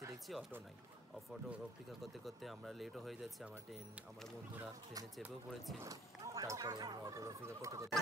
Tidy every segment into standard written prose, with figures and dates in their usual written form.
এসে দেখছি অটো নাই। অটো অপেক্ষা করতে করতে আমরা লেটও হয়ে যাচ্ছে, আমার বন্ধুরা ট্রেনে চেপেও পড়েছে। তারপরে আমরা অটোর অপেক্ষা করতে করতে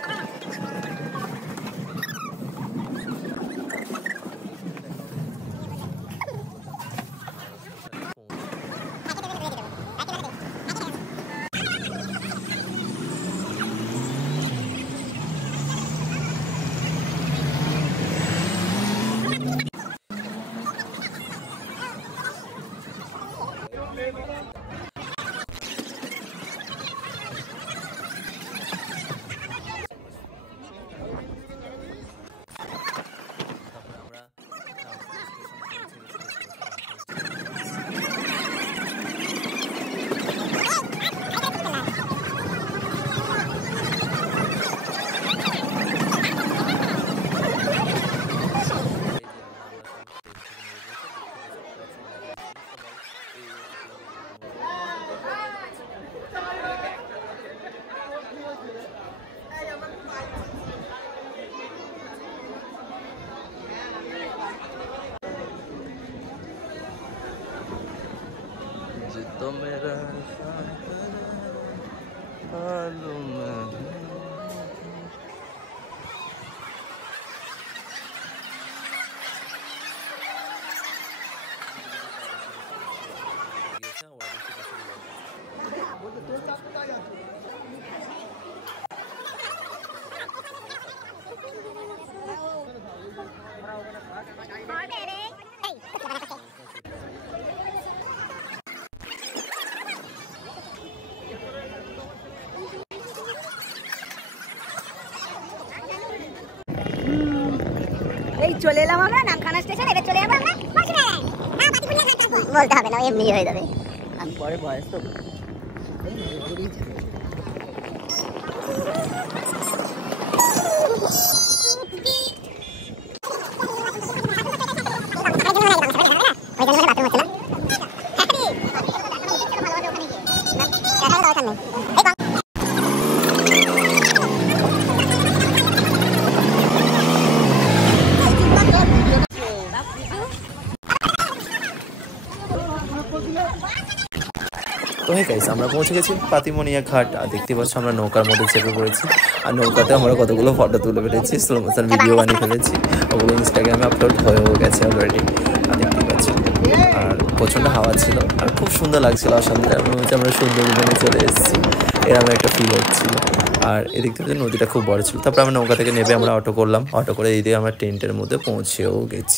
तो मेरा চলে এলাম আমরা নামখানা স্টেশন। এবার চলে যাবো আমরা বলতে হবে না, এমনি হয়ে যাবে। আমি পরে বয়স তো তো হ্যাঁ গাইস, আমরা পৌঁছে গেছি পাতিমনিয়া ঘাট। আর দেখতে পাচ্ছ আমরা নৌকার মধ্যে চেপে পড়েছি। আর নৌকাতে আমরা কতগুলো ফটো তুলে ফেলেছি, স্লো মোশন ভিডিও বানিয়ে ফেলেছি। ওগুলো ইনস্টাগ্রামে আপলোড হয়েও গেছে অলরেডি। আর দেখতে পাচ্ছি আর প্রচণ্ড হাওয়া ছিল আর খুব সুন্দর লাগছিল। অসাধারণ মনে হচ্ছে আমরা সুন্দরবনে চলে এসেছি, এরকম একটা ফিল হচ্ছিল। আর এদিক থেকে নদীটা খুব বড় ছিল। তারপর আমরা নৌকা থেকে নেমে আমরা অটো করলাম। অটো করে এই দিকে আমরা টেন্টের মধ্যে পৌঁছেও গেছি।